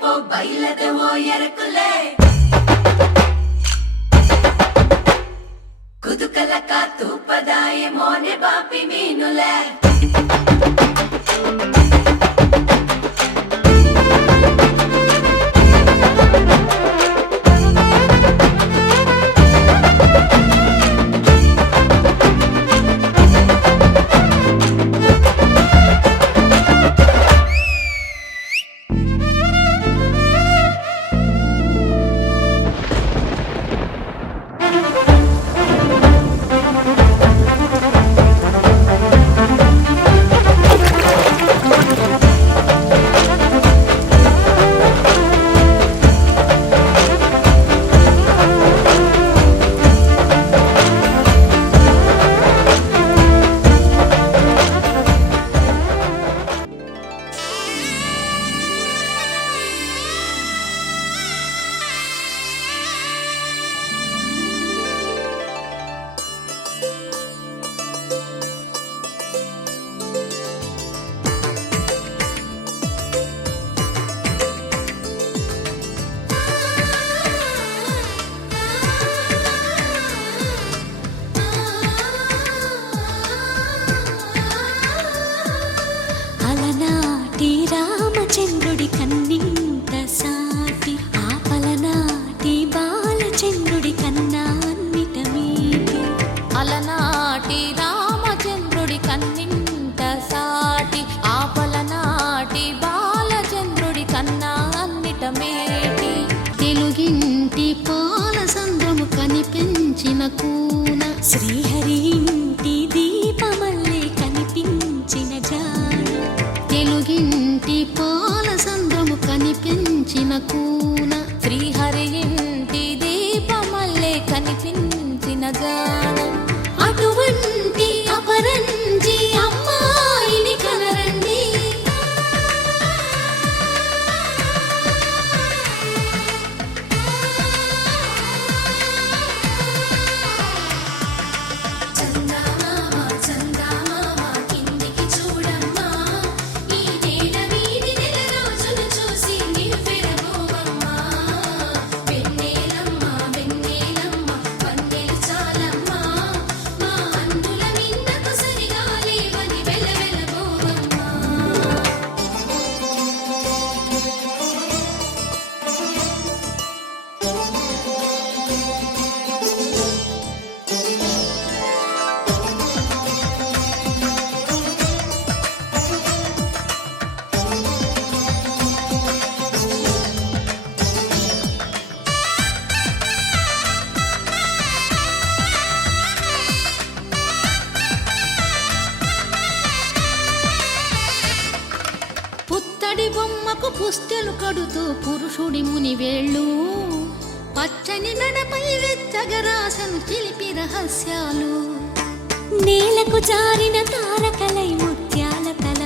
పో బయలదే ఓ ఎరకులే కుదుకలక తూపదాయే మోనే బాపి మీనులే రామచంద్రుడి కన్నింత సాటి ఆపలనాటి బాలచంద్రుడి కన్నా అన్నిట మీటి అలనాటి రామచంద్రుడి కన్నింత సాటి ఆపలనాటి బాలచంద్రుడి కన్నా అన్నిట మేటి తెలుగింటి పాలసంద్రము కనిపించిన కూన శ్రీహరి ఇంటి దీపమల్లే కనిపించిన జాడ తెలుగింటి పాలసంద్రము కనిపించిన కూన శ్రీహరి ఇంటి దీపమల్లే కనిపించిన జాడ అటువంటి అపరంజి అమ్మాయిని కనరండి పుత్తడి బొమ్మకు పుస్తెలు కడుతూ పురుషుడి ముని వేళ్ళు పచ్చని నడపై వెచ్చగరాసను చిలిపి రహస్యాలు నేలకు జారిన తారకలై ముత్యాల కల